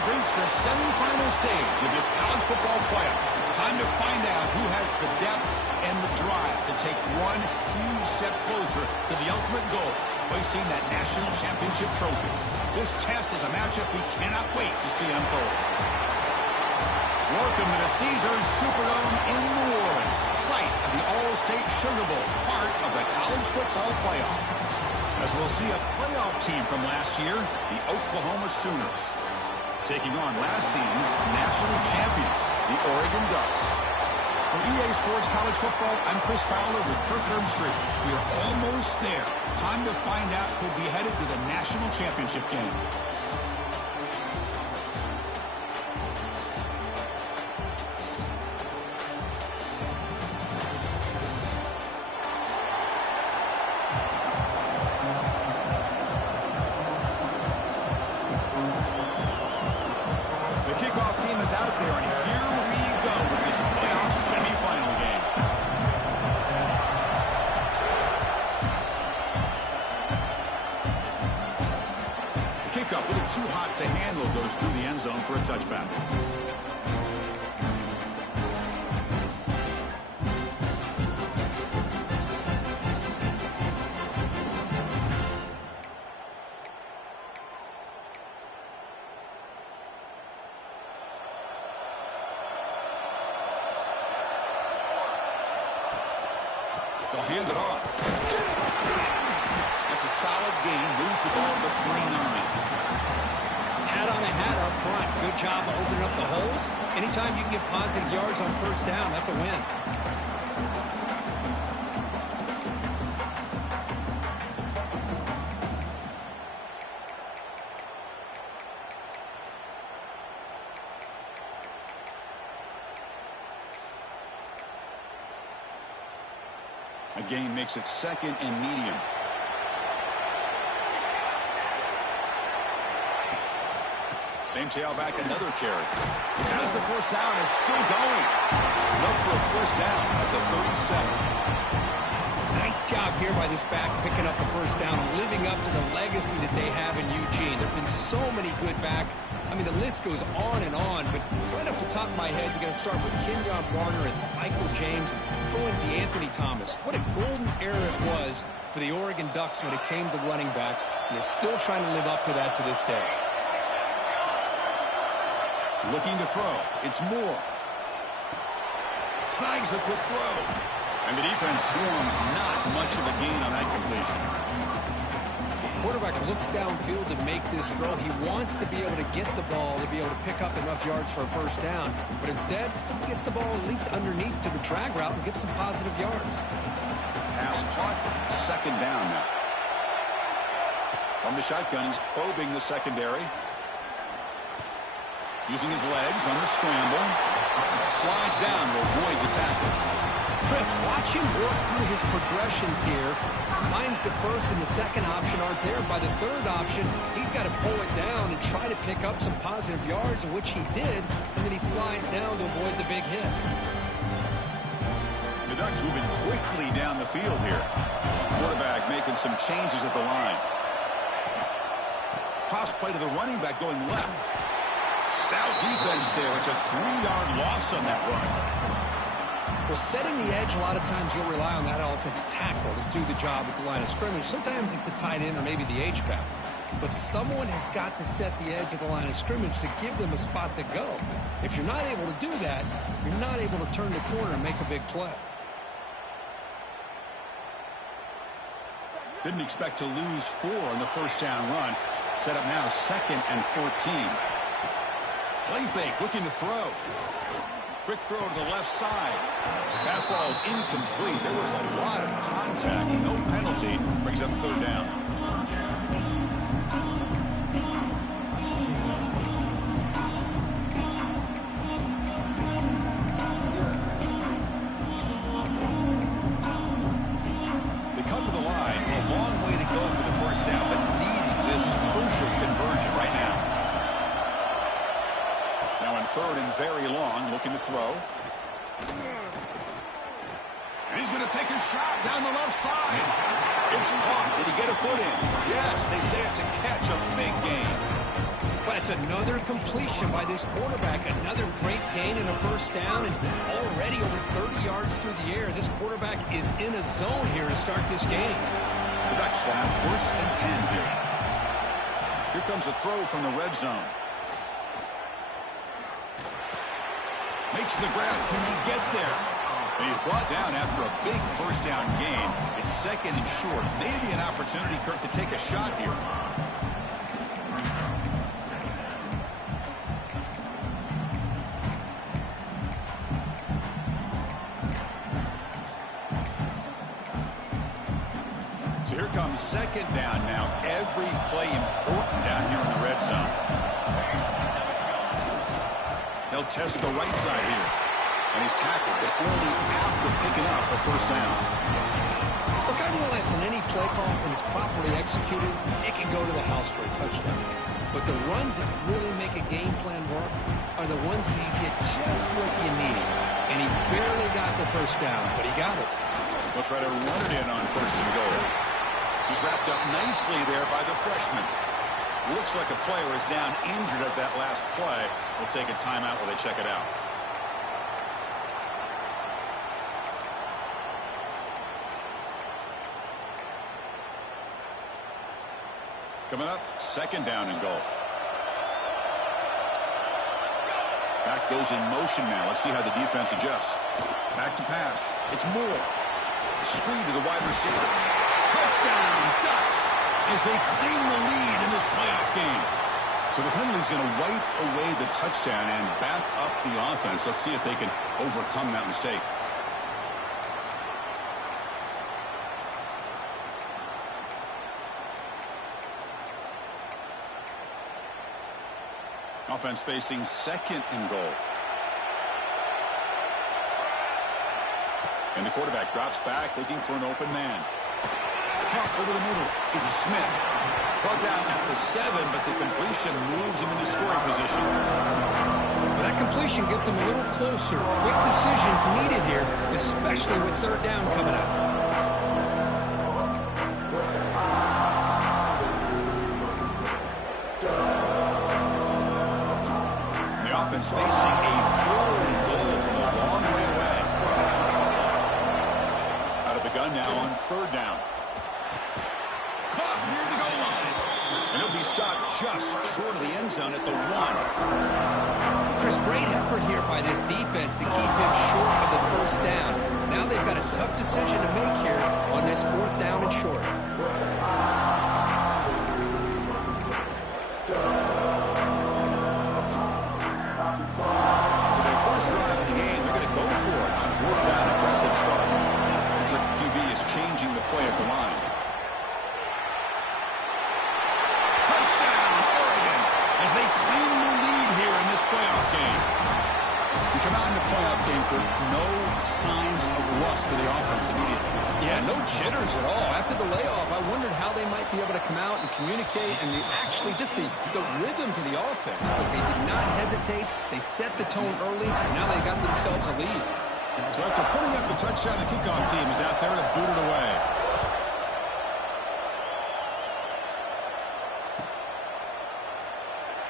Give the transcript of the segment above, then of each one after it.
have reached the semifinal stage of this college football playoff. It's time to find out who has the depth and the drive to take one huge step closer to the ultimate goal, hoisting that national championship trophy. This test is a matchup we cannot wait to see unfold. Welcome to the Caesars Superdome in New Orleans, site of the All-State Sugar Bowl, part of the college football playoff. As we'll see a playoff team from last year, the Oklahoma Sooners, taking on last season's national champions, the Oregon Ducks. For EA Sports College Football, I'm Chris Fowler with Kirk Herbstreit. We are almost there. Time to find out who'll be headed to the national championship game. Too hot to handle, goes through the end zone for a touchback. They'll hand it off. That's a solid gain, moves the ball to the 29. Hat on a hat up front. Good job of opening up the holes. Anytime you can get positive yards on first down, that's a win. A gain makes it second and medium. Same tailback, another carry. As the first down is still going. Look for a first down at the 37. Nice job here by this back, picking up a first down, living up to the legacy that they have in Eugene. There have been so many good backs. I mean, the list goes on and on, but right off the top of my head, you're going to start with Kenyon Warner and Michael James, throw in DeAnthony Thomas. What a golden era it was for the Oregon Ducks when it came to running backs, and they're still trying to live up to that to this day. Looking to throw. It's Moore. Snags the quick throw. And the defense swarms, not much of a gain on that completion. Quarterback looks downfield to make this throw. He wants to be able to get the ball to be able to pick up enough yards for a first down. But instead, he gets the ball at least underneath to the drag route and gets some positive yards. Pass caught. Second down now. From the shotgun, he's probing the secondary. Using his legs on the scramble. Slides down to avoid the tackle. Chris, watch him work through his progressions here. Finds the first and the second option aren't there. By the third option, he's got to pull it down and try to pick up some positive yards, which he did, and then he slides down to avoid the big hit. The Ducks moving quickly down the field here. Quarterback making some changes at the line. Toss play to the running back going left. Stout defense there. It's a 3-yard loss on that run. Well, setting the edge, a lot of times you'll rely on that offensive tackle to do the job at the line of scrimmage. Sometimes it's a tight end or maybe the H-back. But someone has got to set the edge of the line of scrimmage to give them a spot to go. If you're not able to do that, you're not able to turn the corner and make a big play. Didn't expect to lose 4 on the first down run. Set up now 2nd and 14. Play fake, looking to throw. Quick throw to the left side. Pass ball is incomplete. There was a lot of contact. No penalty. Brings up third down. They come to the line. A long way to go for the first down, but needing this crucial conversion right now. Now on 3rd and very long, looking to throw. And he's going to take a shot down the left side. It's caught. Did he get a foot in? Yes, they say it's a catch, a big gain. But it's There's another completion by this quarterback. Another great gain and a first down, and already over 30 yards through the air. This quarterback is in a zone here to start this game. The Ducks will have 1st and 10 here. Here comes a throw from the red zone. Makes the grab. Can he get there? And he's brought down after a big first down gain. It's 2nd and short. Maybe an opportunity, Kirk, to take a shot here. So here comes 2nd down now. Every play important down here in the red zone. They'll test the right side here. And he's tackled, but only after picking up a first down. Look, I realize on any play call, when it's properly executed, it can go to the house for a touchdown. But the runs that really make a game plan work are the ones where you get just what you need. And he barely got the first down, but he got it. They'll try to run it in on 1st and goal. He's wrapped up nicely there by the freshman. Looks like a player is down injured at that last play. We'll take a timeout while they check it out. Coming up, 2nd down and goal. Back goes in motion now. Let's see how the defense adjusts. Back to pass. It's Moore. Screen to the wide receiver. Touchdown, Ducks, as they claim the lead in this playoff game. So the penalty's going to wipe away the touchdown and back up the offense. Let's see if they can overcome that mistake. Offense facing 2nd and goal. And the quarterback drops back looking for an open man. Pump over the middle. It's Smith. Brought down at the 7, but the completion moves him into scoring position. Well, that completion gets him a little closer. Quick decisions needed here, especially with 3rd down coming up. Facing a 3rd and goal from a long way away. Out of the gun now on 3rd down. Caught near the goal line. And he'll be stopped just short of the end zone at the 1. Chris, great effort here by this defense to keep him short of the first down. Now they've got a tough decision to make here on this 4th down and short. Changing the play at the line. Touchdown, Oregon, as they claim the lead here in this playoff game. We come out in the playoff game for no signs of rust for the offense immediately. Yeah, no jitters at all. After the layoff, I wondered how they might be able to come out and communicate and actually just the rhythm to the offense. But they did not hesitate. They set the tone early, and now they got themselves a lead. So after putting up the touchdown, the kickoff team is out there to boot it away.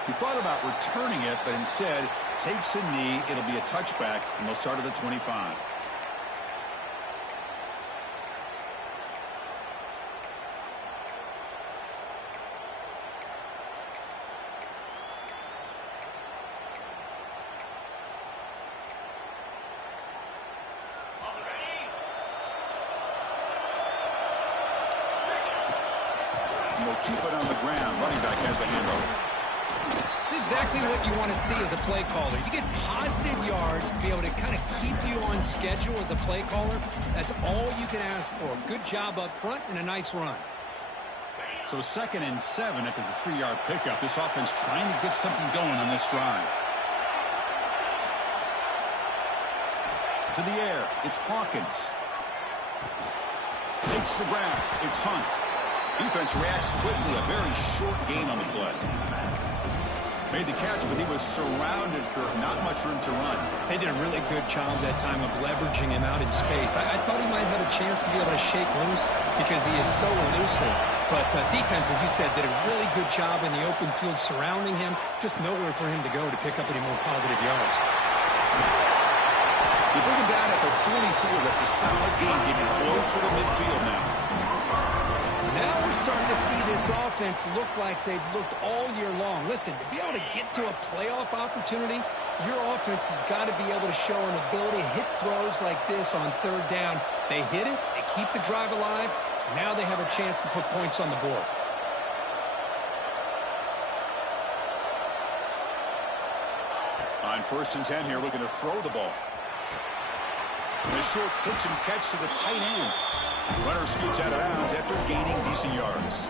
He thought about returning it, but instead takes a knee. It'll be a touchback, and they'll start at the 25. And they'll keep it on the ground. Running back has the handoff. It's exactly what you want to see as a play caller. You get positive yards to be able to kind of keep you on schedule as a play caller. That's all you can ask for. Good job up front and a nice run. So 2nd and 7 after the 3-yard pickup. This offense trying to get something going on this drive. To the air. It's Hawkins. Takes the grab. It's Hunt. Defense reacts quickly. A very short gain on the play. Made the catch, but he was surrounded for not much room to run. They did a really good job that time of leveraging him out in space. I thought he might have a chance to be able to shake loose because he is so elusive. But defense, as you said, did a really good job in the open field surrounding him. Just nowhere for him to go to pick up any more positive yards. You bring him down at the 44. That's a solid gain, getting closer to midfield now. Now we're starting to see this offense look like they've looked all year long. Listen, to be able to get to a playoff opportunity, your offense has got to be able to show an ability to hit throws like this on third down. They hit it, they keep the drive alive. Now they have a chance to put points on the board. On 1st and 10 here, looking to throw the ball. And a short pitch and catch to the tight end. Runner scoots out of bounds after gaining decent yards.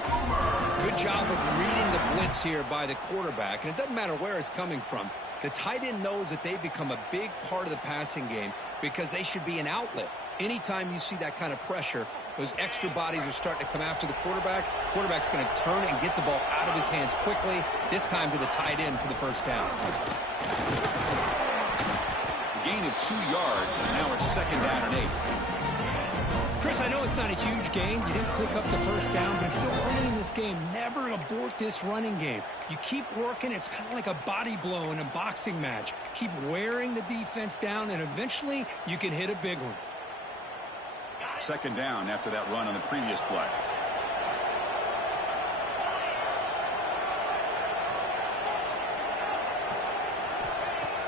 Good job of reading the blitz here by the quarterback, and it doesn't matter where it's coming from. The tight end knows that they've become a big part of the passing game because they should be an outlet. Anytime you see that kind of pressure, those extra bodies are starting to come after the quarterback. Quarterback's going to turn and get the ball out of his hands quickly, this time to the tight end for the first down. A gain of 2 yards, and now it's 2nd down and 8. Chris, I know it's not a huge gain. You didn't pick up the first down, but it's still early in this game. Never abort this running game. You keep working. It's kind of like a body blow in a boxing match. Keep wearing the defense down, and eventually you can hit a big one. 2nd down after that run on the previous play.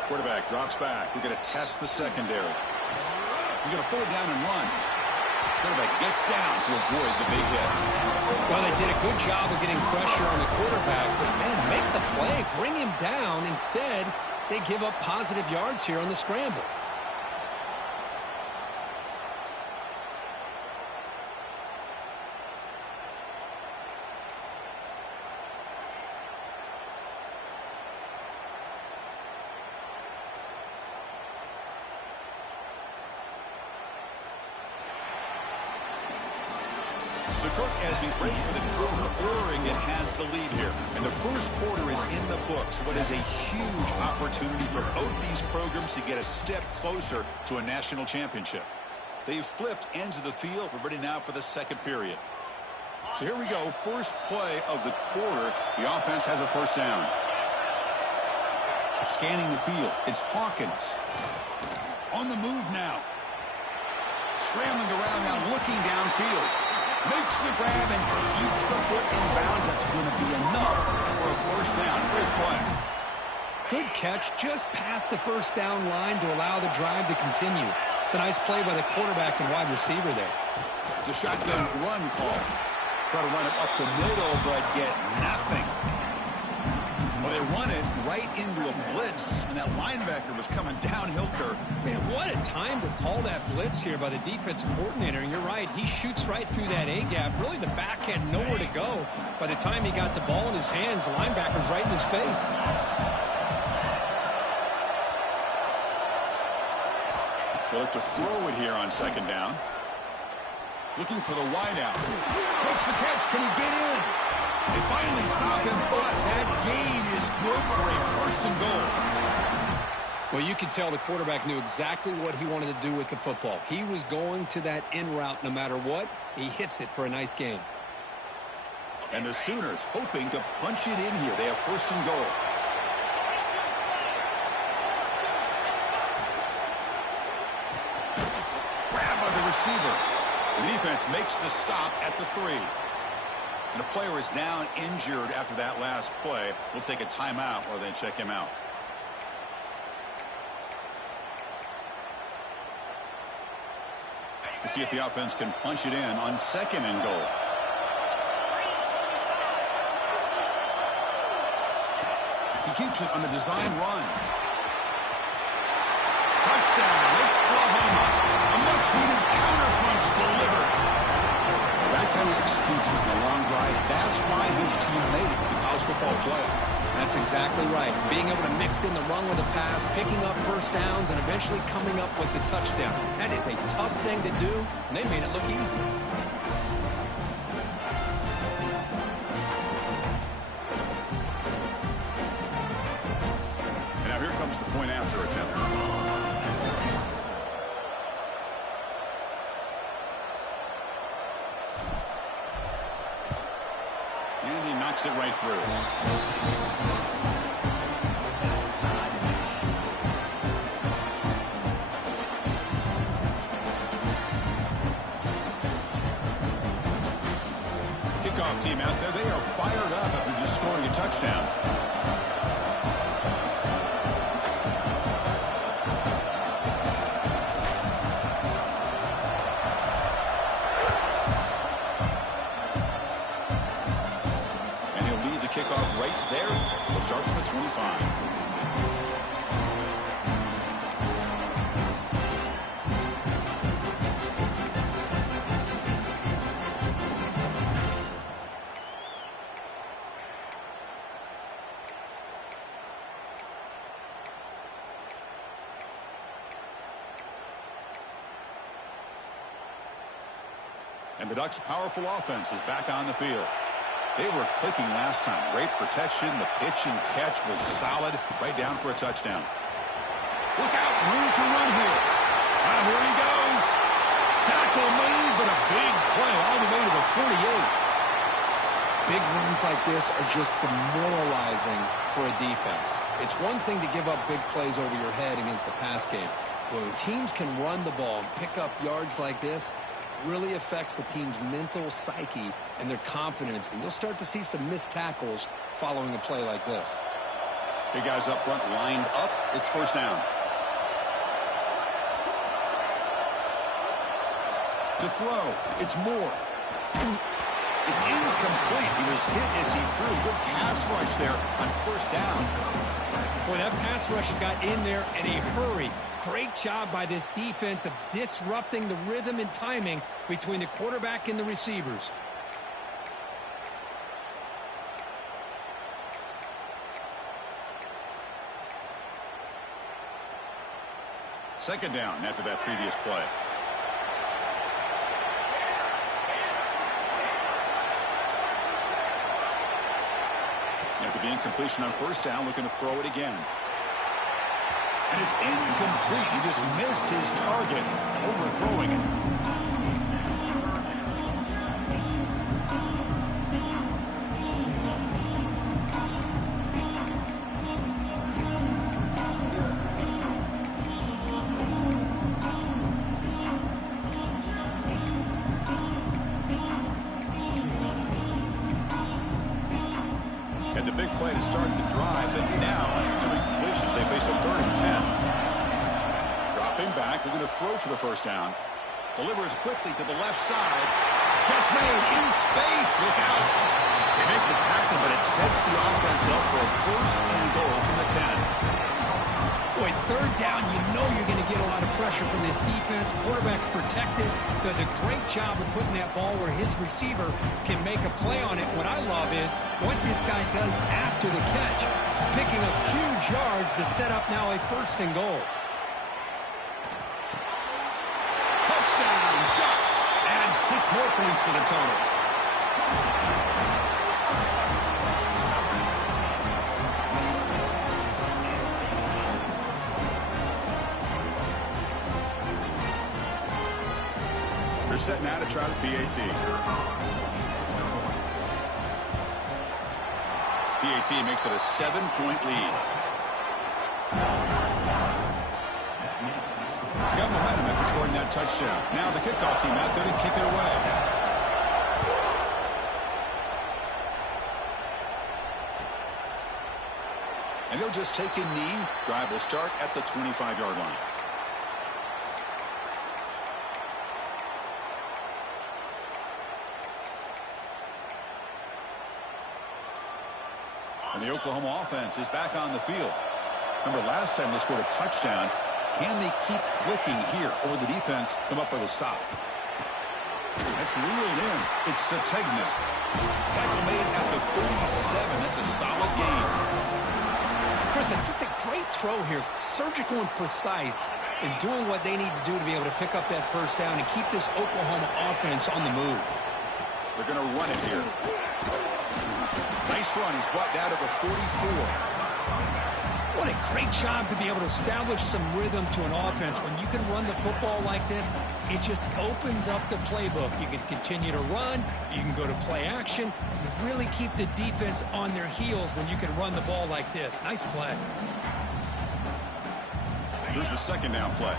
Quarterback drops back. We're going to test the secondary. He's going to pull it down and run. Quarterback gets down to avoid the big hit. Well, they did a good job of getting pressure on the quarterback, but, man, make the play. Bring him down. Instead, they give up positive yards here on the scramble. So, Kirk, as we break for the quarter, Oregon has the lead here. And the first quarter is in the books. What is a huge opportunity for both these programs to get a step closer to a national championship. They've flipped ends of the field. We're ready now for the second period. So here we go. First play of the quarter. The offense has a first down. Scanning the field. It's Hawkins. On the move now. Scrambling around now, looking downfield. Makes the grab and keeps the foot in bounds. That's going to be enough for a first down. Great play. Good catch just past the first down line to allow the drive to continue. It's a nice play by the quarterback and wide receiver there. It's a shotgun run call. Try to run it up the middle, but get nothing. Well, they run it right into a blitz, and that linebacker was coming downhill, Kirk. Man, what a time to call that blitz here by the defensive coordinator. And you're right, he shoots right through that A-gap. Really, the back had nowhere to go. By the time he got the ball in his hands, the linebacker's right in his face. They'll look to throw it here on 2nd down. Looking for the wideout. Makes the catch. Can he get in? They finally stop him, but that gain is good for a 1st and goal. Well, you could tell the quarterback knew exactly what he wanted to do with the football. He was going to that in route no matter what. He hits it for a nice gain. And the Sooners hoping to punch it in here. They have 1st and goal. Grab by the receiver. The defense makes the stop at the 3. And the player is down injured after that last play. We'll take a timeout while they check him out. We'll see if the offense can punch it in on 2nd and goal. He keeps it on the design run. Touchdown, Oklahoma. A much-needed counterpunch delivered. That kind of execution in a long drive, that's why this team made it to the college football playoff. That's exactly right. Being able to mix in the run with the pass, picking up first downs, and eventually coming up with the touchdown. That is a tough thing to do, and they made it look easy. And now here comes the point after attempt. knocks it right through. Kickoff team out there, they are fired up after just scoring a touchdown. And he'll lead the kickoff right there. We'll start from the 25. And the Ducks' powerful offense is back on the field. They were clicking last time. Great protection. The pitch and catch was solid. Right down for a touchdown. Look out. Room to run here. Here he goes. Tackle made, but a big play all the way to the 48. Big runs like this are just demoralizing for a defense. It's one thing to give up big plays over your head against the pass game. But when teams can run the ball and pick up yards like this, really affects the team's mental psyche and their confidence. And you'll start to see some missed tackles following a play like this. Big guys up front lined up. It's first down. To throw. It's Moore. It's incomplete. He was hit as he threw. Good pass rush there on first down. Boy, that pass rush got in there in a hurry. Great job by this defense of disrupting the rhythm and timing between the quarterback and the receivers. Second down after that previous play. After the incompletion on first down, looking to throw it again. And it's incomplete. He just missed his target, overthrowing it. And the big play to start the drive, but now, after two incompletions, they face a 3rd and 10. Dropping back, they're going to throw for the first down. Delivers quickly to the left side. Catch made in space. Look out. They make the tackle, but it sets the offense up for a 1st and goal from the 10. Boy, 3rd down, you know you're going to get a lot of pressure from this defense. Quarterback's protected, does a great job of putting that ball where his receiver can make a play on it. What I love is what this guy does after the catch, picking up huge yards to set up now a 1st and goal. Touchdown, Ducks. Add 6 more points to the total. They're setting out to try the PAT. PAT makes it a 7-point lead. Got momentum after scoring that touchdown. Now the kickoff team out there to kick it away. And he'll just take a knee. Drive will start at the 25-yard line. And the Oklahoma offense is back on the field. Remember, last time they scored a touchdown. Can they keep clicking here, or the defense come up with a stop? That's reeled in. It's Sategna. Tackle made at the 37. That's a solid gain. Chris, just a great throw here. Surgical and precise in doing what they need to do to be able to pick up that 1st down and keep this Oklahoma offense on the move. They're going to run it here. Nice run. He's brought down to the 44. What a great job to be able to establish some rhythm to an offense. When you can run the football like this, it just opens up the playbook. You can continue to run. You can go to play action. You really keep the defense on their heels when you can run the ball like this. Nice play. Here's the second down play.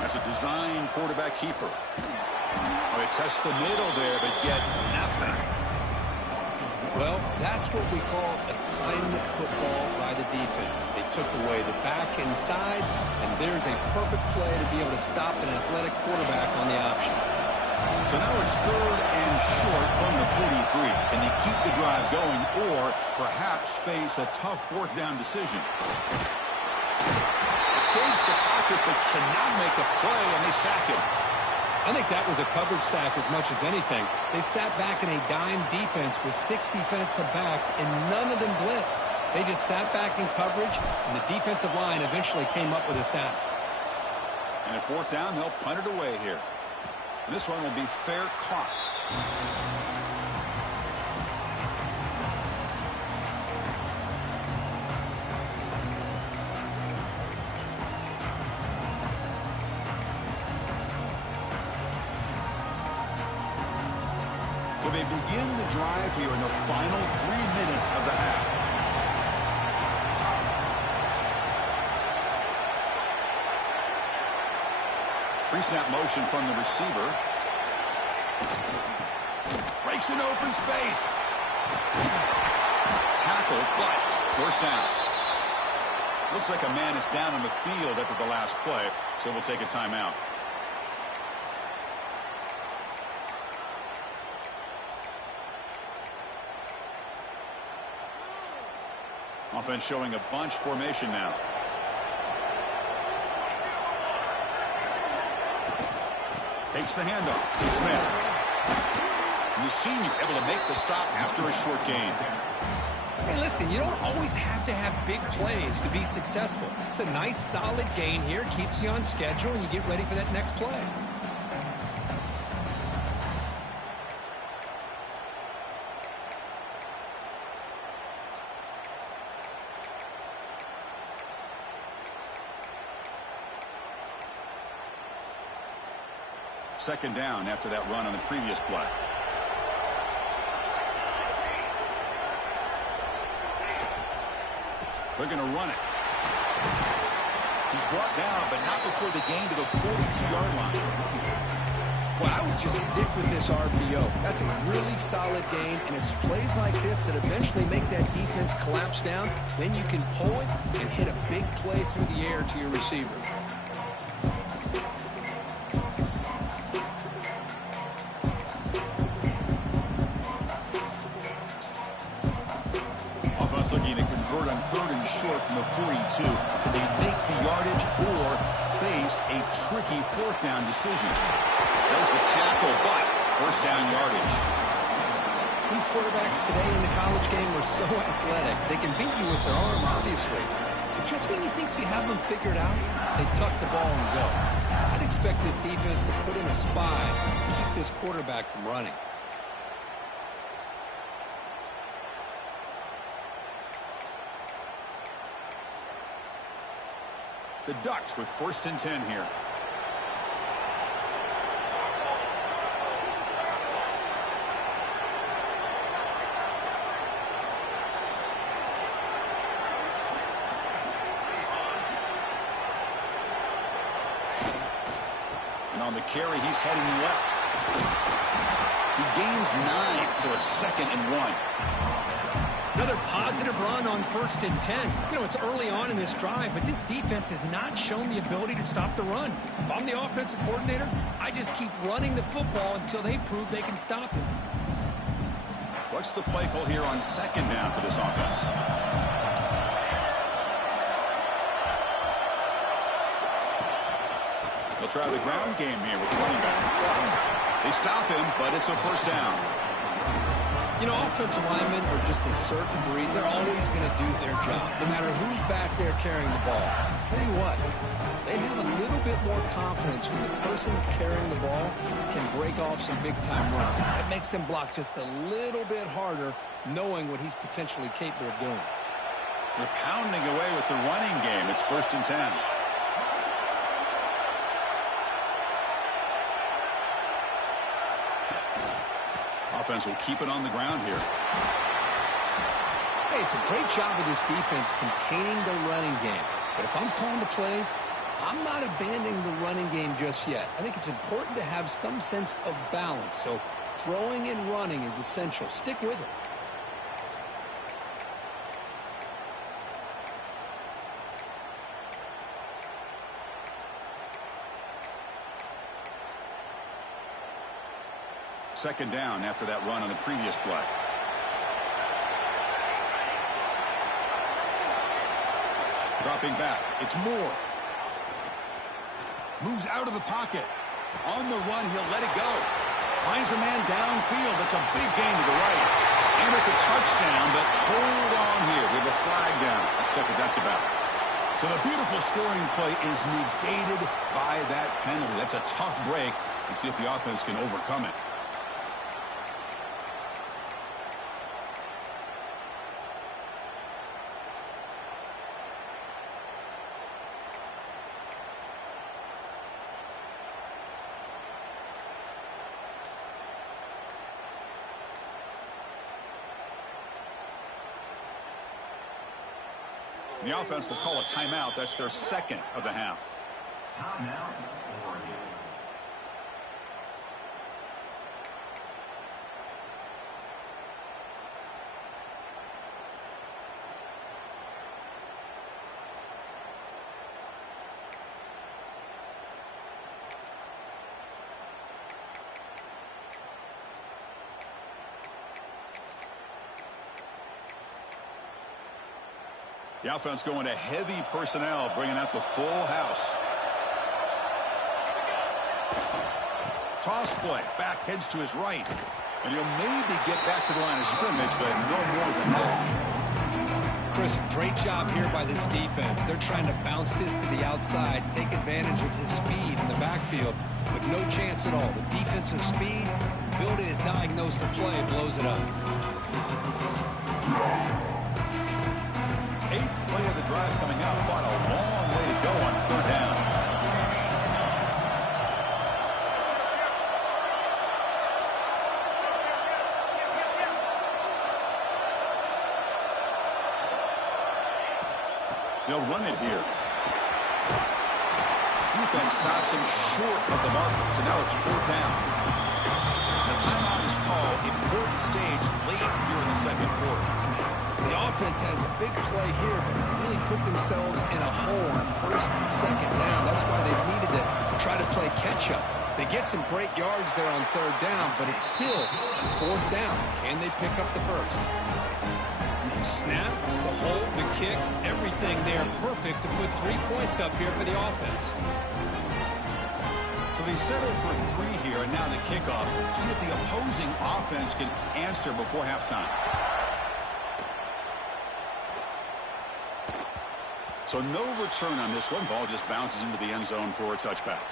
That's a design quarterback keeper. They test the middle there, but get nothing. Well, that's what we call assignment football by the defense. They took away the back inside, and there's a perfect play to be able to stop an athletic quarterback on the option. So now it's 3rd and short from the 43. Can they keep the drive going or perhaps face a tough 4th down decision? Escapes the pocket but cannot make a play, and they sack him. I think that was a coverage sack as much as anything. They sat back in a dime defense with 6 defensive backs, and none of them blitzed. They just sat back in coverage, and the defensive line eventually came up with a sack. And at 4th down, they'll punt it away here. And this one will be fair caught. So they begin the drive here in the final 3 minutes of the half. Pre-snap motion from the receiver. Breaks an open space. Tackle, but 1st down. Looks like a man is down on the field after the last play, so we'll take a timeout. Offense showing a bunch formation now. Takes the handoff. It's Smith. And the senior able to make the stop after a short gain. Hey, listen, you don't always have to have big plays to be successful. It's a nice, solid gain here. Keeps you on schedule, and you get ready for that next play. Second down after that run on the previous play. They're going to run it. He's brought down, but not before the gain to the 42-yard line. Well, I would just stick with this RPO. That's a really solid gain, and it's plays like this that eventually make that defense collapse down. Then you can pull it and hit a big play through the air to your receiver. Looking to convert on 3rd and short from the 42. Can they make the yardage or face a tricky 4th down decision? There's the tackle, but 1st down yardage. These quarterbacks today in the college game are so athletic. They can beat you with their arm, obviously. But just when you think you have them figured out, they tuck the ball and go. I'd expect this defense to put in a spy and keep this quarterback from running. The Ducks with 1st and 10 here. And on the carry, he's heading left. He gains 9, so it's 2nd and 1. Another positive run on 1st and 10. You know, it's early on in this drive, but this defense has not shown the ability to stop the run. If I'm the offensive coordinator, I just keep running the football until they prove they can stop it. What's the play call here on 2nd down for this offense? They'll try the ground game here with running back. They stop him, but it's a 1st down. You know, offensive linemen are just a certain breed. They're always going to do their job, no matter who's back there carrying the ball. I'll tell you what, they have a little bit more confidence when the person that's carrying the ball can break off some big-time runs. That makes them block just a little bit harder, knowing what he's potentially capable of doing. They're pounding away with the running game. It's 1st and 10. Offense will keep it on the ground here. Hey, it's a great job of this defense containing the running game. But if I'm calling the plays, I'm not abandoning the running game just yet. I think it's important to have some sense of balance. So throwing and running is essential. Stick with it. Second down after that run on the previous play. Dropping back. It's Moore. Moves out of the pocket. On the run, he'll let it go. Finds a man downfield. That's a big gain to the right. And it's a touchdown, but hold on here with a flag down. Let's check what that's about. So the beautiful scoring play is negated by that penalty. That's a tough break. Let's see if the offense can overcome it. The offense will call a timeout. That's their second of the half. Timeout, Oregon. The offense going to heavy personnel, bringing out the full house. Toss play. Back heads to his right. And he'll maybe get back to the line of scrimmage, but no more than that. Chris, great job here by this defense. They're trying to bounce this to the outside, take advantage of his speed in the backfield, but no chance at all. The defensive speed, ability to diagnose the play, blows it up. Eighth play of the drive coming up, but a long way to go on 3rd down. They'll run it here. Defense stops him short of the marker, so now it's 4th down. The timeout is called. Important stage late here in the second quarter. The offense has a big play here, but they really put themselves in a hole on 1st and 2nd down. That's why they needed to try to play catch-up. They get some great yards there on 3rd down, but it's still 4th down. Can they pick up the first? Snap, the hold, the kick, everything there perfect to put 3 points up here for the offense. So they settled for 3 here, and now the kickoff. See if the opposing offense can answer before halftime. So no return on this one. Ball just bounces into the end zone for a touchback.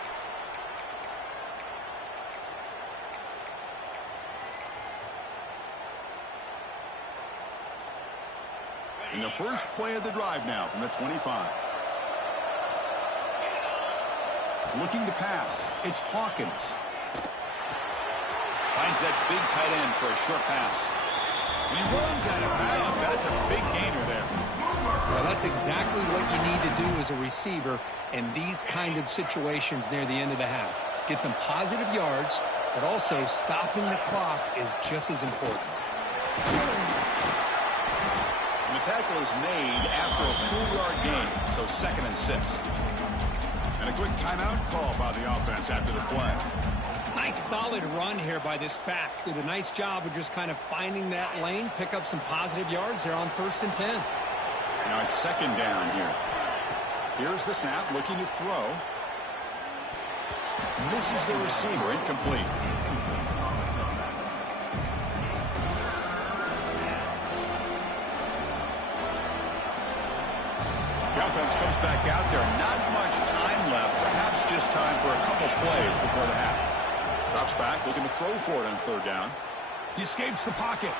In the first play of the drive now from the 25. Looking to pass. It's Hawkins. Finds that big tight end for a short pass. And he runs out of bounds. That's a big gainer there. Well, that's exactly what you need to do as a receiver in these kind of situations near the end of the half. Get some positive yards, but also stopping the clock is just as important. And the tackle is made after a 4-yard gain, so 2nd and 6. And a quick timeout call by the offense after the play. Nice solid run here by this back. Did a nice job of just kind of finding that lane, pick up some positive yards there on 1st and 10. Now it's 2nd down here. Here's the snap, looking to throw. Misses the receiver, incomplete. offense comes back out there. Not much time left. Perhaps just time for a couple plays before the half. Drops back, looking to throw for it on third down. He escapes the pocket.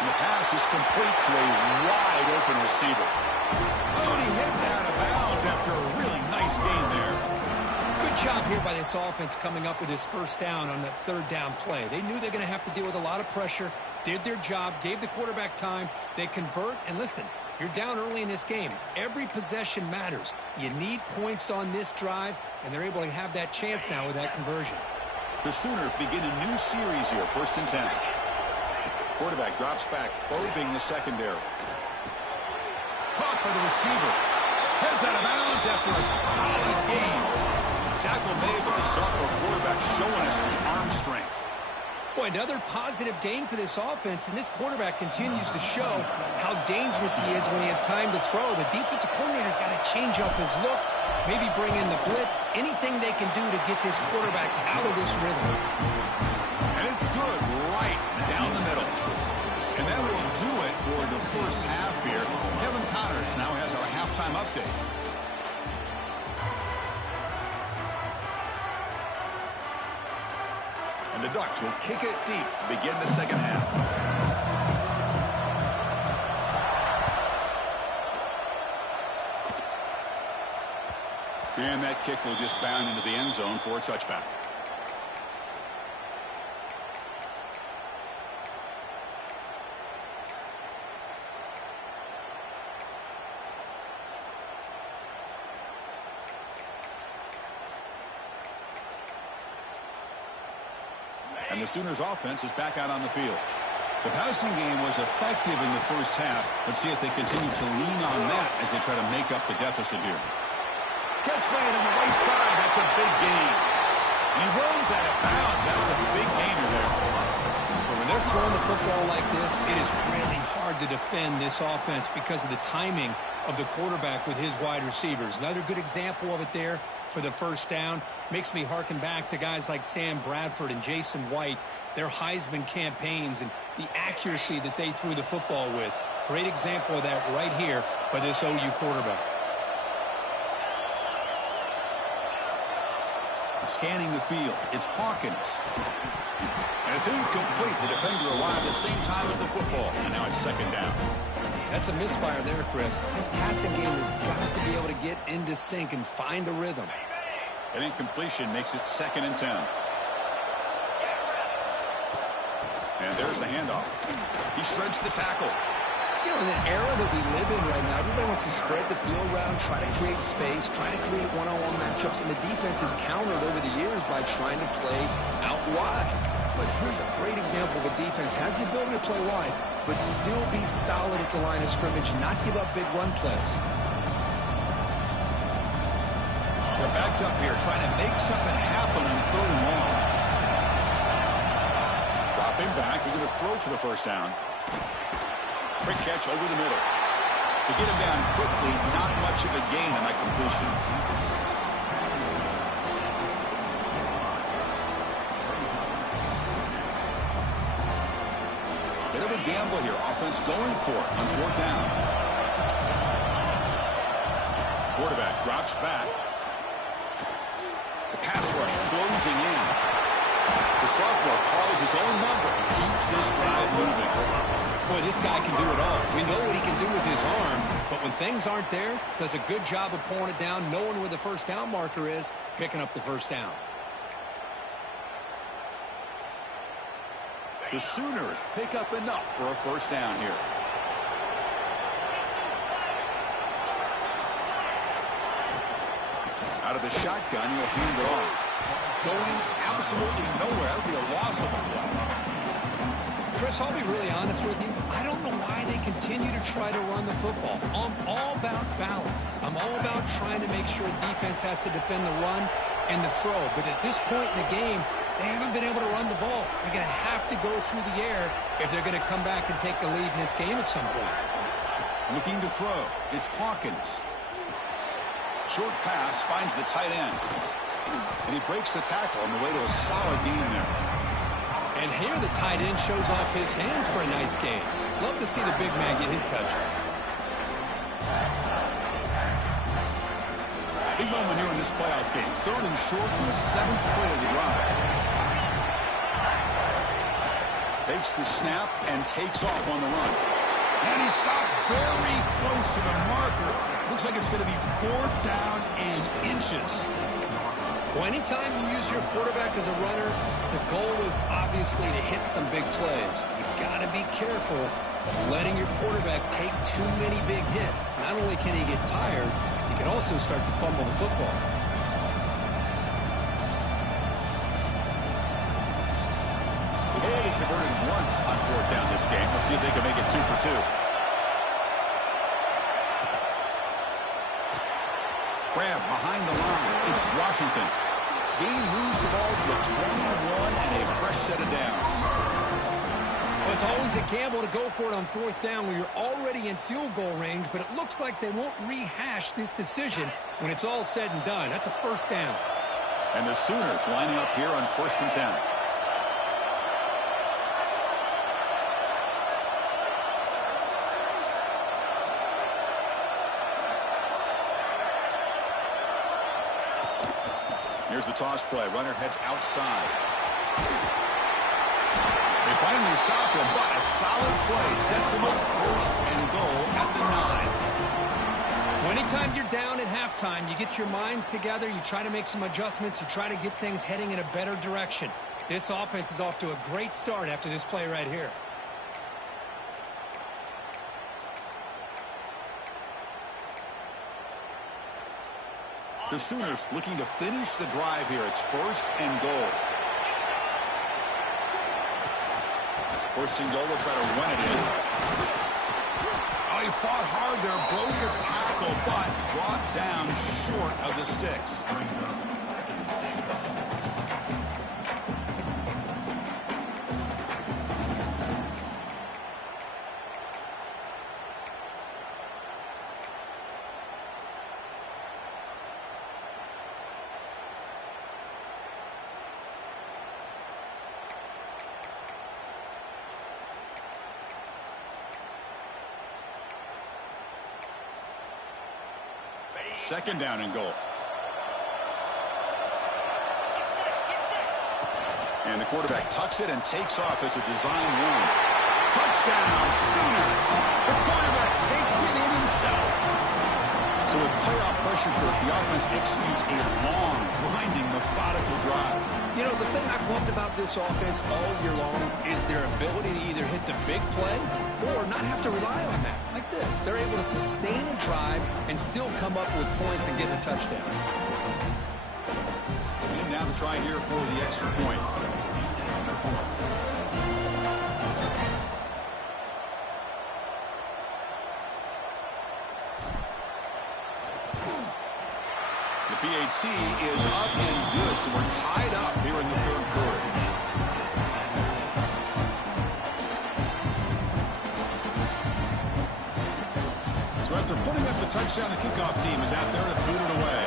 And the pass is complete to a wide-open receiver. Oh, and he heads out of bounds after a really nice gain there. Good job here by this offense coming up with his first down on that third down play. They knew they're going to have to deal with a lot of pressure, did their job, gave the quarterback time. They convert, and listen, you're down early in this game. Every possession matters. You need points on this drive, and they're able to have that chance now with that conversion. The Sooners begin a new series here, 1st and 10. Quarterback drops back, probing the secondary. Caught by the receiver. Heads out of bounds after a solid gain. Tackle made, but the sophomore quarterback showing us the arm strength. Boy, another positive gain for this offense, and this quarterback continues to show how dangerous he is when he has time to throw. The defensive coordinator's got to change up his looks, maybe bring in the blitz, anything they can do to get this quarterback out of this rhythm. And it's good right down the middle. And that will do it for the first half here. Kevin Connors now has our halftime update. And the Ducks will kick it deep to begin the second half. And that kick will just bound into the end zone for a touchback. And the Sooners offense is back out on the field. The passing game was effective in the first half. Let's see if they continue to lean on that as they try to make up the deficit here. Catch made on the right side. That's a big gain. And he runs out of bounds. That's a big gainer there. But when they're throwing the football like this, it is really hard to defend this offense because of the timing of the quarterback with his wide receivers. Another good example of it there for the first down. Makes me harken back to guys like Sam Bradford and Jason White, their Heisman campaigns and the accuracy that they threw the football with. Great example of that right here by this OU quarterback. Scanning the field, it's Hawkins. And it's incomplete. The defender arrived at the same time as the football. And now it's second down. That's a misfire there, Chris. This passing game has got to be able to get into sync and find a rhythm. An incompletion makes it 2nd and 10. And there's the handoff. He shreds the tackle. You know, in the era that we live in right now, everybody wants to spread the field around, try to create space, try to create one-on-one matchups, and the defense has countered over the years by trying to play out wide. But here's a great example. The defense has the ability to play wide, but still be solid at the line of scrimmage, not give up big run plays. They're backed up here, trying to make something happen on 3rd and long. Dropping back, they're going to throw for the first down. Quick catch over the middle. To get him down quickly, not much of a gain on that completion. Bit of a gamble here. Offense going for it on 4th down. Quarterback drops back. The pass rush closing in. The sophomore calls his own number and keeps this drive moving. Boy, this guy can do it all. We know what he can do with his arm, but when things aren't there, does a good job of pulling it down, knowing where the first down marker is, picking up the first down. The Sooners pick up enough for a first down here. Out of the shotgun, he'll hand it off. Going absolutely nowhere. That'll be a loss of the play. Chris, I'll be really honest with you. I don't know why they continue to try to run the football. I'm all about balance. I'm all about trying to make sure defense has to defend the run and the throw. But at this point in the game, they haven't been able to run the ball. They're going to have to go through the air if they're going to come back and take the lead in this game at some point. Looking to throw. It's Hawkins. Short pass finds the tight end. And he breaks the tackle on the way to a solid gain there. And here the tight end shows off his hands for a nice game. Love to see the big man get his touches. Big moment here in this playoff game. 3rd and short from the 7th play of the drive. Takes the snap and takes off on the run. And he stopped very close to the marker. Looks like it's going to be 4th down and inches. Well, anytime you use your quarterback as a runner, the goal is obviously to hit some big plays. You've got to be careful of letting your quarterback take too many big hits. Not only can he get tired, he can also start to fumble the football. They've only converted once on 4th down this game. Let's see if they can make it 2 for 2. Grab behind the line. It's Washington. Gain moves the ball to the 21 and a fresh set of downs. Well, it's always a gamble to go for it on 4th down when you're already in field goal range, but it looks like they won't rehash this decision when it's all said and done. That's a 1st down. And the Sooners lining up here on 1st and 10. Here's the toss play. Runner heads outside. They finally stop him, but a solid play sets him up 1st and goal at the 9. Well, anytime you're down at halftime, you get your minds together, you try to make some adjustments, you try to get things heading in a better direction. This offense is off to a great start after this play right here. The Sooners looking to finish the drive here. It's 1st and goal. 1st and goal, they'll try to run it in. Oh, he fought hard there, broke a tackle, but brought down short of the sticks. Second down and goal. And the quarterback tucks it and takes off as a design run. Touchdown, Sooners! The quarterback takes it in himself. So with playoff pressure, Kirk, the offense executes a long, grinding, methodical drive. You know, the thing I've loved about this offense all year long is their ability to either hit the big play or not have to rely on that. Like this, they're able to sustain a drive and still come up with points and get a touchdown. And now the try here for the extra point. The PAT is up and good, so we're tied up here in the 3rd quarter. So after putting up a touchdown, the kickoff team is out there to boot it away.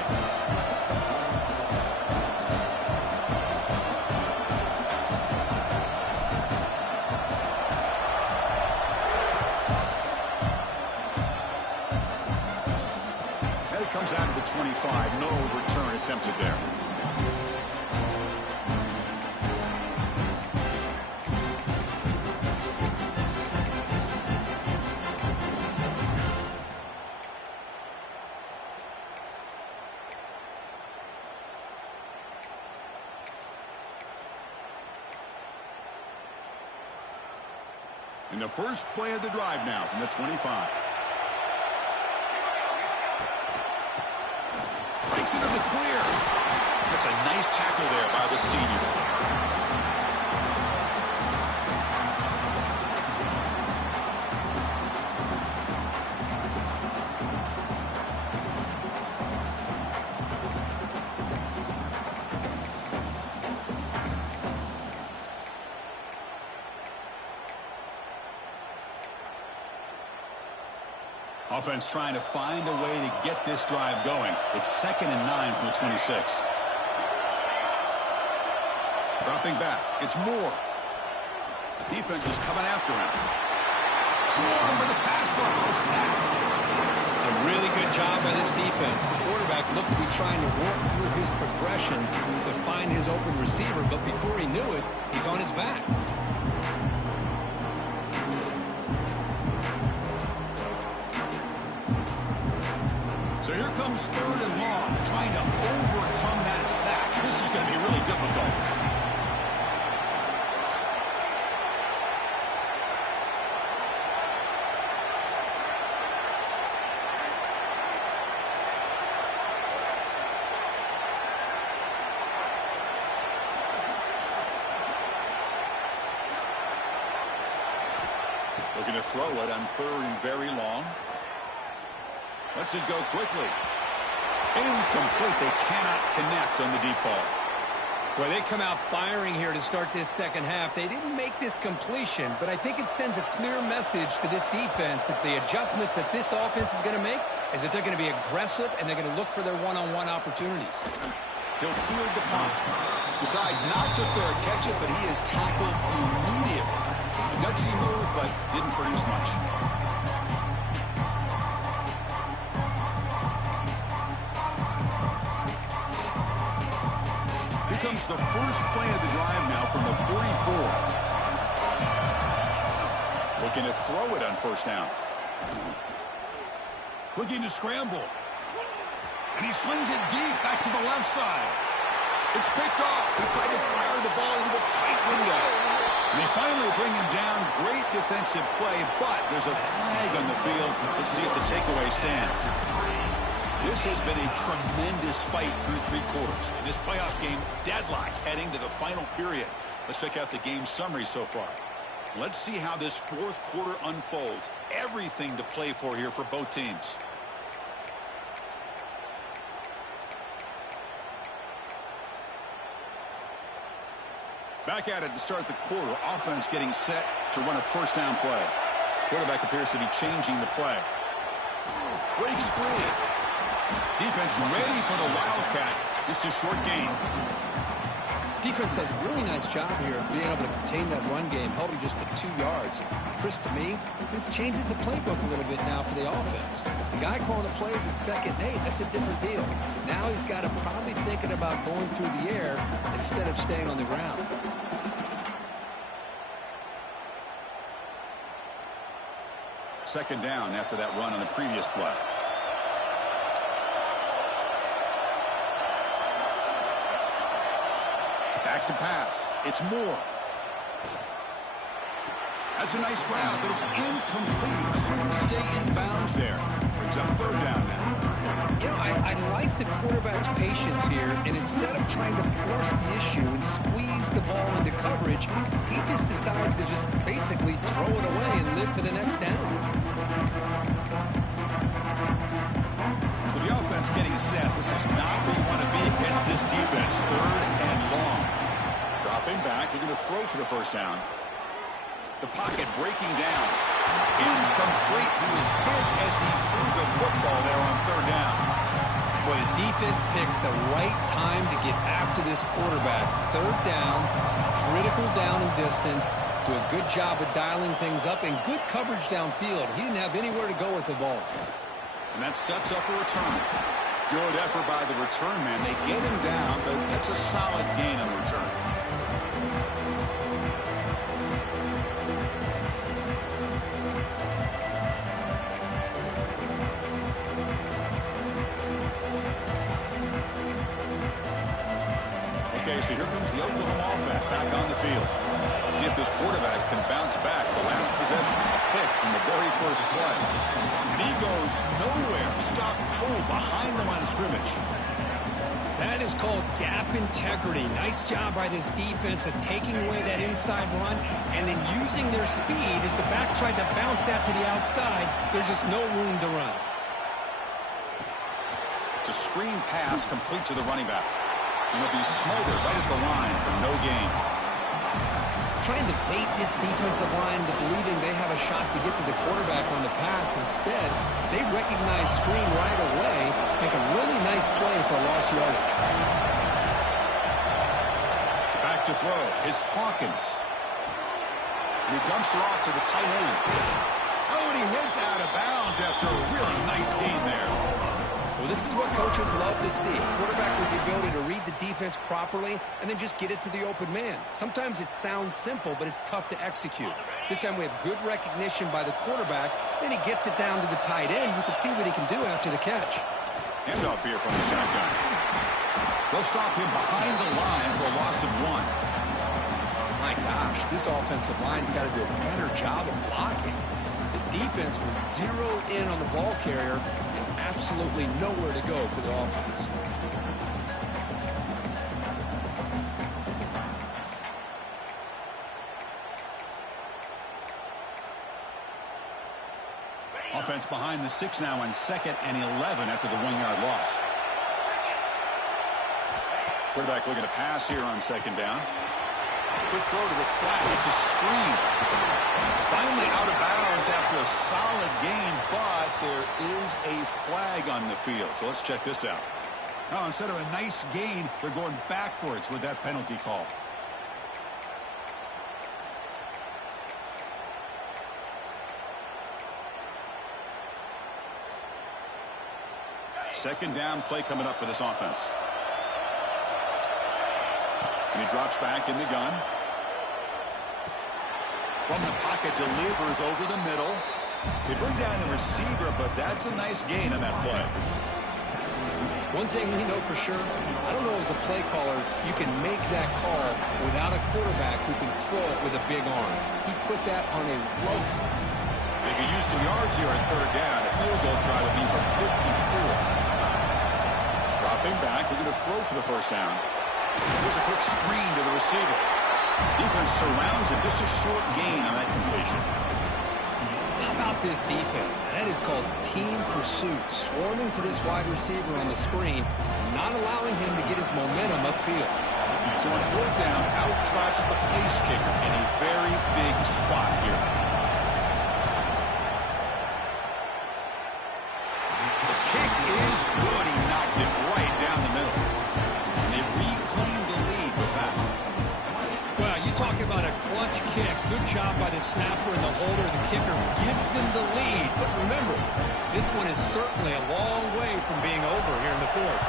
Comes out of the 25. No return attempted there. In the first play of the drive now from the 25. Breaks into the clear. That's a nice tackle there by the senior. Offense trying to find a way to get this drive going. It's 2nd and 9 from the 26. Dropping back. It's Moore. Defense is coming after him. swarm with a pass rush. A sack. A really good job by this defense. The quarterback looked to be trying to work through his progressions to find his open receiver, but before he knew it, he's on his back. So here comes 3rd and long, trying to overcome that sack. This is going to be really difficult. Looking to throw it on 3rd and very long. Lets it go quickly. Incomplete. They cannot connect on the deep ball. Well, they come out firing here to start this second half. They didn't make this completion, but I think it sends a clear message to this defense that the adjustments that this offense is going to make is that they're going to be aggressive and they're going to look for their one-on-one opportunities. He'll field the punt. Decides not to fair catch it, but he is tackled immediately. A gutsy move, but didn't produce much. Here comes the first play of the drive now from the 44. Looking to throw it on 1st down. Looking to scramble. And he slings it deep back to the left side. It's picked off. He tried to fire the ball into a tight window. And they finally bring him down. Great defensive play, but there's a flag on the field. Let's see if the takeaway stands. This has been a tremendous fight through 3 quarters. In this playoff game, deadlocked heading to the final period. Let's check out the game summary so far. Let's see how this 4th quarter unfolds. Everything to play for here for both teams. Back at it to start the quarter. Offense getting set to run a 1st down play. Quarterback appears to be changing the play. Breaks free. Defense ready for the Wildcat. Just a short gain. Defense does a really nice job here of being able to contain that run game, held him just to 2 yards. Chris, to me, this changes the playbook a little bit now for the offense. The guy calling the plays at 2nd and 8, that's a different deal. Now he's got to probably thinking about going through the air instead of staying on the ground. Second down after that run on the previous play. Back to pass. It's Moore. That's a nice grab, but it's incomplete. Couldn't stay in bounds there. Brings up 3rd down now. You know, I like the quarterback's patience here, and instead of trying to force the issue and squeeze the ball into coverage, he just decides to just basically throw it away and live for the next down. So the offense getting set. This is not where you want to be against this defense. 3rd and long. Dropping back. They're going to throw for the 1st down. The pocket breaking down. Incomplete. He was hit as he threw the football there on 3rd down. Boy, the defense picks the right time to get after this quarterback. 3rd down, critical down and distance. Do a good job of dialing things up and good coverage downfield. He didn't have anywhere to go with the ball. And that sets up a return. Good effort by the return man. They get him down, but that's a solid gain on the return. Okay, so here comes the Oklahoma offense back on the field. See if this quarterback can bounce back. The last possession, a pick in the very first play. And he goes nowhere. Stop cold behind the line of scrimmage. That is called gap integrity. Nice job by this defense of taking away that inside run and then using their speed as the back tried to bounce that to the outside. There's just no room to run. It's a screen pass complete to the running back. And he'll be smothered right at the line for no gain. Trying to bait this defensive line to believing they have a shot to get to the quarterback on the pass. Instead, they recognize screen right away, make a really nice play for a lost yardage. Back to throw. It's Hawkins. And he dumps it off to the tight end. Oh, and he heads out of bounds after a really nice game there. Well, this is what coaches love to see. A quarterback with the ability to read the defense properly and then just get it to the open man. Sometimes it sounds simple, but it's tough to execute. This time we have good recognition by the quarterback. Then he gets it down to the tight end. You can see what he can do after the catch. Handoff here from the shotgun. They'll stop him behind the line for a loss of 1. My gosh, this offensive line's got to do a better job of blocking. The defense was zeroed in on the ball carrier and absolutely nowhere to go for the offense. Offense behind the 6 now on 2nd and 11 after the 1-yard loss. Quarterback looking to pass here on 2nd down. Quick throw to the flat. It's a screen. Finally out of bounds after a solid gain, but there is a flag on the field. So let's check this out. Now, instead of a nice gain, they're going backwards with that penalty call. Second down play coming up for this offense. And he drops back in the gun. From the pocket, delivers over the middle. They bring down the receiver, but that's a nice gain on that play. One thing we know for sure, I don't know as a play caller, you can make that call without a quarterback who can throw it with a big arm. He put that on a rope. They can use some yards here on 3rd down. A field goal try would be for 54. Dropping back, they're going to throw for the 1st down. Here's a quick screen to the receiver. Defense surrounds him. Just a short gain on that completion. How about this defense? That is called team pursuit. Swarming to this wide receiver on the screen, not allowing him to get his momentum upfield. So on 4th down, out trots the place kicker in a very big spot here. The kick is good. He knocked it right down the middle. And they've reclaimed the lead with that. Well, you talk about a clutch kick. Good job by the snapper and the holder. The kicker gives them the lead. But remember, this one is certainly a long way from being over here in the 4th.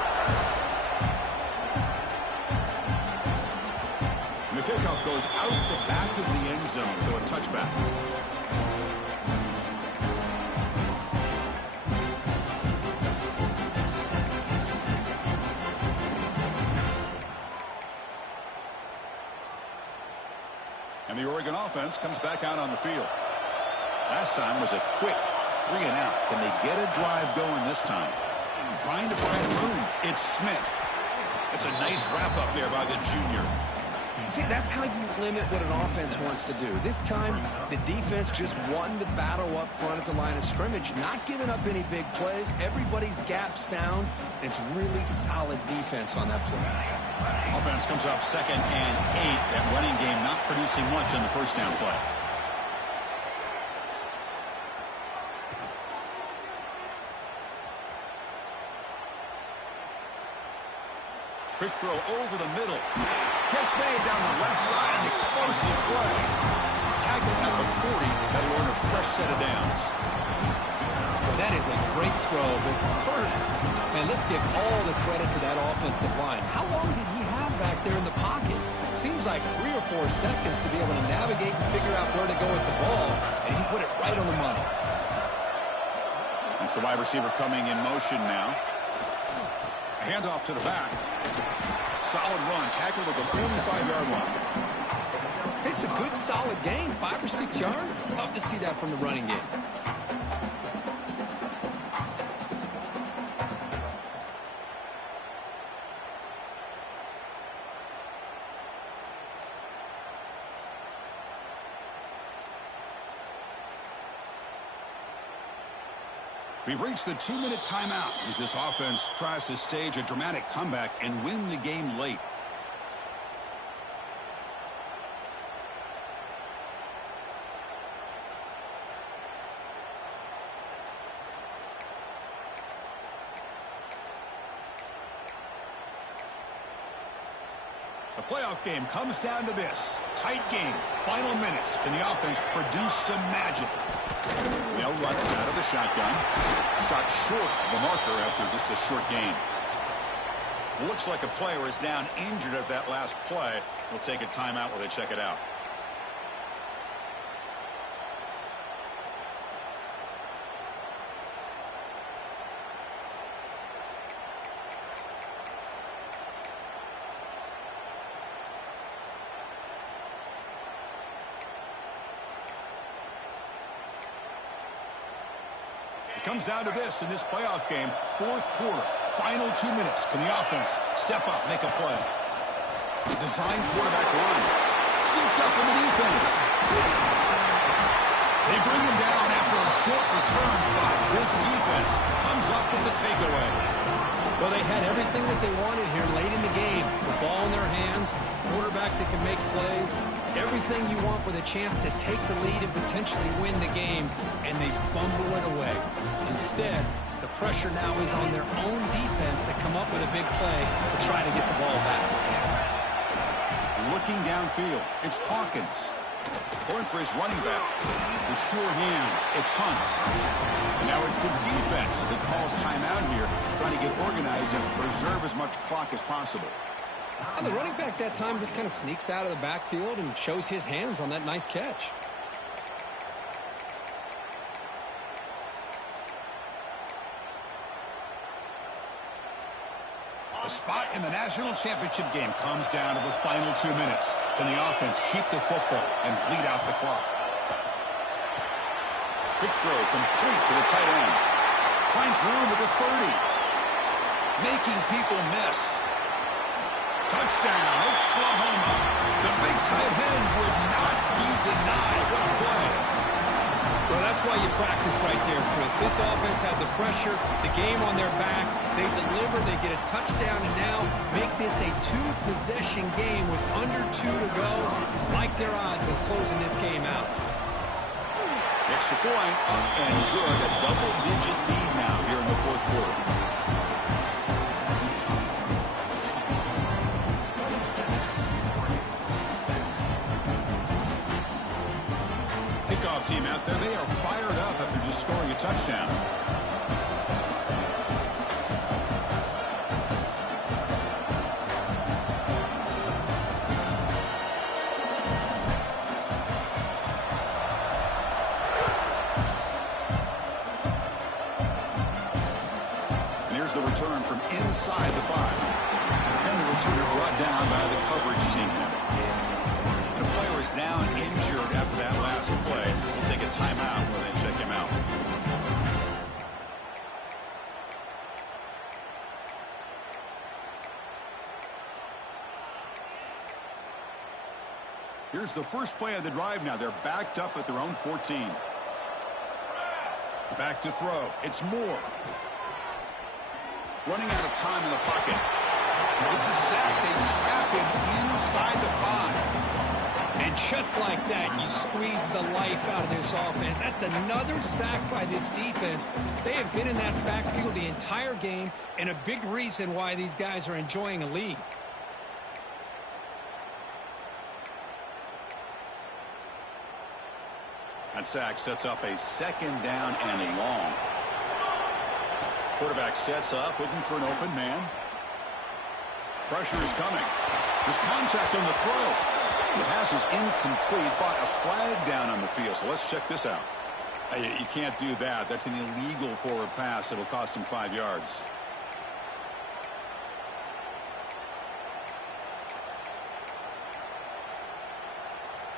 And the kickoff goes out the back of the end zone, so a touchback. And the Oregon offense comes back out on the field. Last time was a quick 3 and out. Can they get a drive going this time? Trying to find room. It's Smith. It's a nice wrap up there by the junior. See, that's how you limit what an offense wants to do. This time, the defense just won the battle up front at the line of scrimmage, not giving up any big plays. Everybody's gap sound. It's really solid defense on that play. Offense comes up 2nd and 8. That running game not producing much on the 1st down play. Quick throw over the middle. Catch made down the left side. An explosive play. Tackled at the 40. That'll earn a fresh set of downs. Well, that is a great throw. But first, man, let's give all the credit to that offensive line. How long did he have back there in the pocket? Seems like 3 or 4 seconds to be able to navigate and figure out where to go with the ball. And he put it right on the money. That's the wide receiver coming in motion now. A handoff to the back. Solid run. Tackled at the 45-yard line. It's a good, solid gain. 5 or 6 yards. Love to see that from the running game. We've reached the 2-minute timeout as this offense tries to stage a dramatic comeback and win the game late. The playoff game comes down to this. Tight game. Final minutes. Can the offense produce some magic? They'll run it out of the shotgun. Stopped short of the marker after just a short gain. Looks like a player is down injured at that last play. We'll take a timeout while they check it out. It comes down to this in this playoff game. Fourth quarter, final 2 minutes. Can the offense step up, make a play? The design quarterback run. Scooped up in the defense. They bring him down after a short return, but this defense comes up with the takeaway. Well, they had everything that they wanted here late in the game. The ball in their hands, quarterback that can make plays, everything you want with a chance to take the lead and potentially win the game, and they fumble it away. Instead, the pressure now is on their own defense to come up with a big play to try to get the ball back. Looking downfield, it's Hawkins. Going for his running back. The sure hands, it's Hunt. And now it's the defense that calls timeout here, trying to get organized and preserve as much clock as possible. And the running back that time just kind of sneaks out of the backfield and shows his hands on that nice catch. The spot in the national championship game comes down to the final 2 minutes. Can the offense keep the football and bleed out the clock? Quick throw complete to the tight end. Finds room at the 30. Making people miss. Touchdown, Oklahoma. The big tight end would not be denied. What a play. Well, that's why you practice right there, Chris. This offense had the pressure, the game on their back. They deliver, they get a touchdown, and now make this a two-possession game with under 2 to go. Like their odds of closing this game out. Extra point, up and good. A double-digit lead now here in the fourth quarter. Kickoff team out there. They are fired up after just scoring a touchdown. The return from inside the 5. And the returner brought down by the coverage team. The player is down injured after that last play. We'll take a timeout when they check him out. Here's the first play of the drive now. They're backed up at their own 14. Back to throw. It's Moore. Running out of time in the pocket. It's a sack. They trap him inside the 5. And just like that, you squeeze the life out of this offense. That's another sack by this defense. They have been in that backfield the entire game, and a big reason why these guys are enjoying a lead. That sack sets up a second down and long. Quarterback sets up, looking for an open man. Pressure is coming. There's contact on the throw. The pass is incomplete, but a flag down on the field. So let's check this out. You can't do that. That's an illegal forward pass. It'll cost him 5 yards.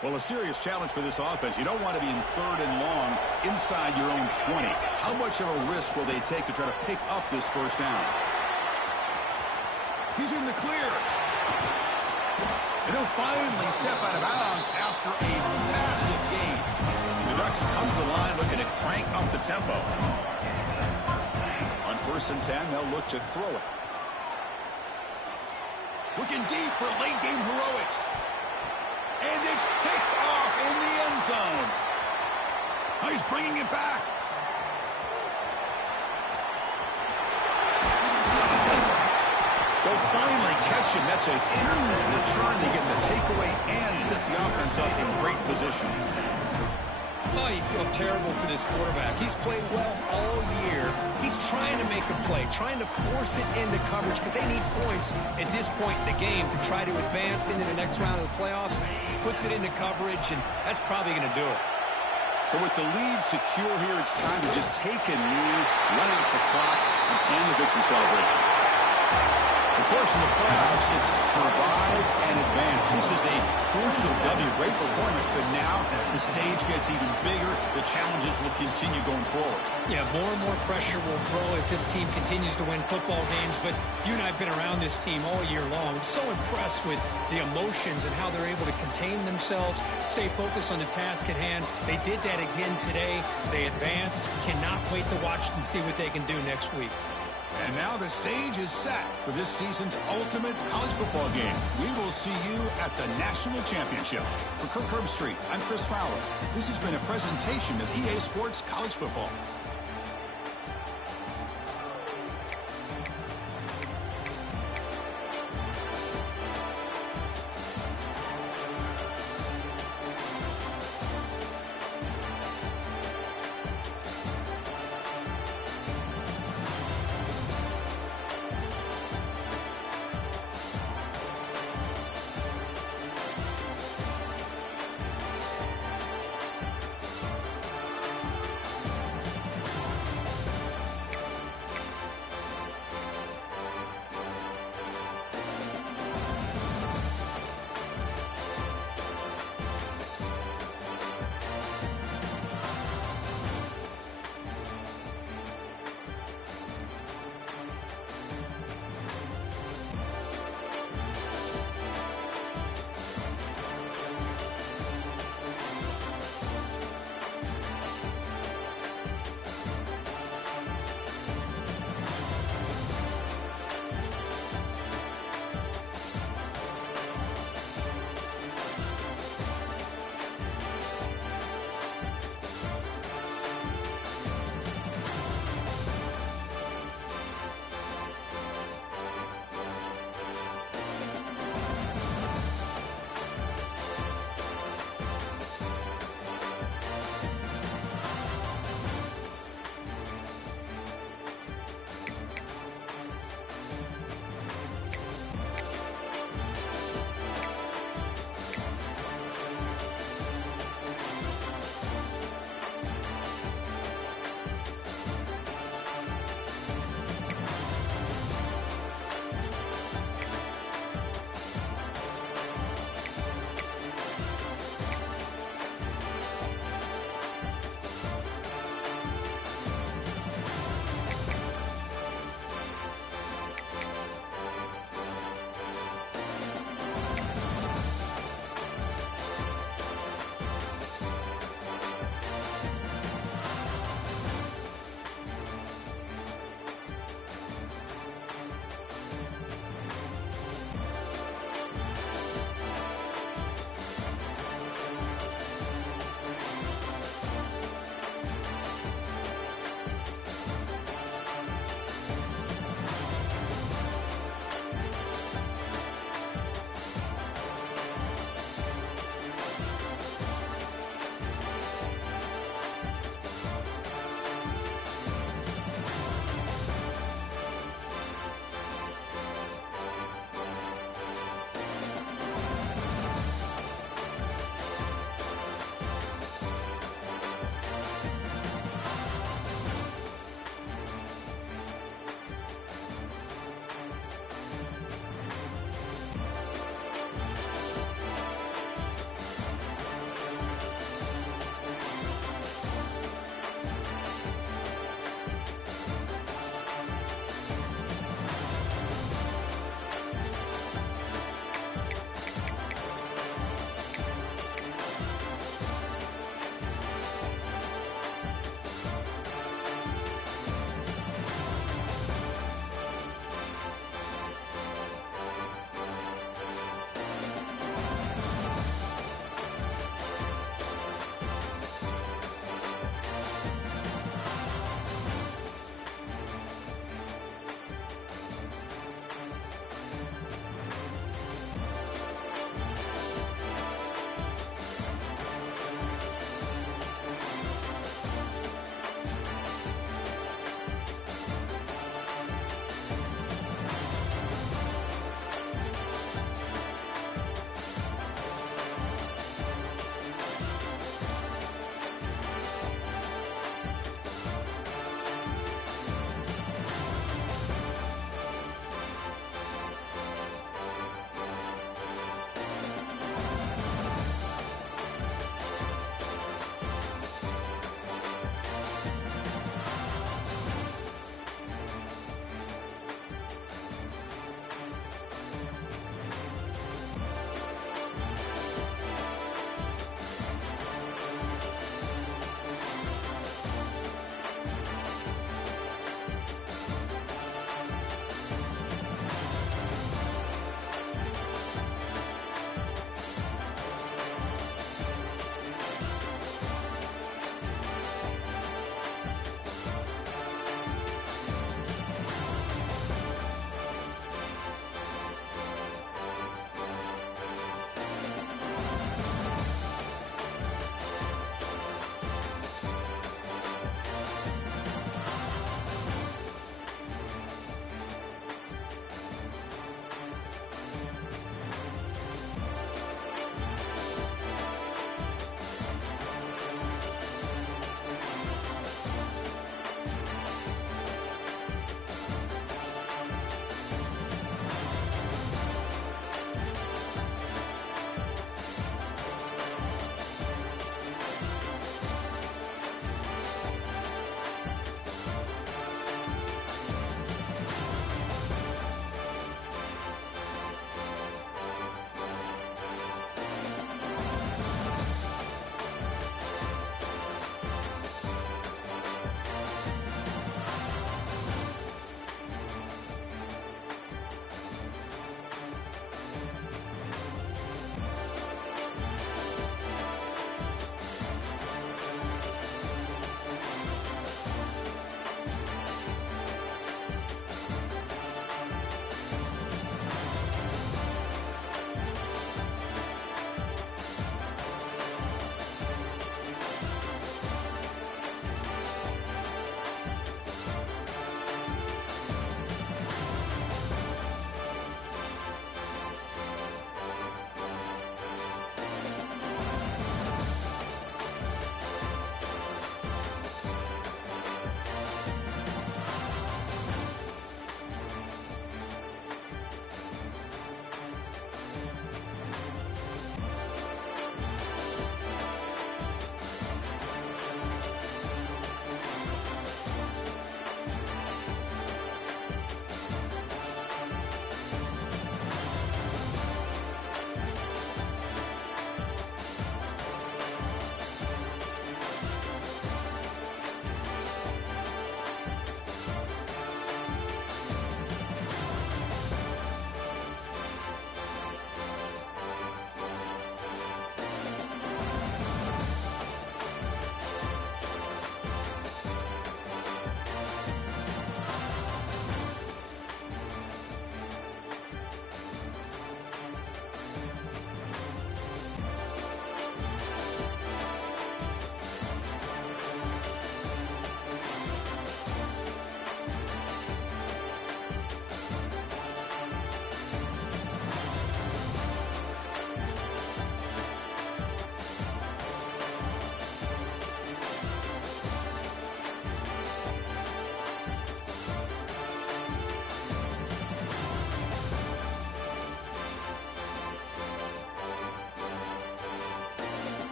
Well, a serious challenge for this offense. You don't want to be in 3rd and long inside your own 20. How much of a risk will they take to try to pick up this first down? He's in the clear. And he'll finally step out of bounds after a massive gain. The Ducks come to the line looking to crank up the tempo. On 1st and 10, they'll look to throw it. Looking deep for late game heroics. And it's picked off in the end zone. Oh, he's bringing it back. They'll finally catch him. That's a huge return. They get the takeaway and set the offense up in great position. Oh, you feel terrible for this quarterback. He's played well all year. He's trying to make a play, trying to force it into coverage because they need points at this point in the game to try to advance into the next round of the playoffs. Puts it into coverage, and that's probably going to do it. So with the lead secure here, it's time to just take a knee, run out the clock, and plan the victory celebration. Of course, in the playoffs, it's survive and advance. This is a crucial W. Great performance, but now the stage gets even bigger. The challenges will continue going forward. Yeah, more and more pressure will grow as this team continues to win football games. But you and I have been around this team all year long. I'm so impressed with the emotions and how they're able to contain themselves, stay focused on the task at hand. They did that again today. They advance. Cannot wait to watch and see what they can do next week. And now the stage is set for this season's ultimate college football game. We will see you at the National Championship. For Kirk Herbstreit, I'm Chris Fowler. This has been a presentation of EA Sports College Football.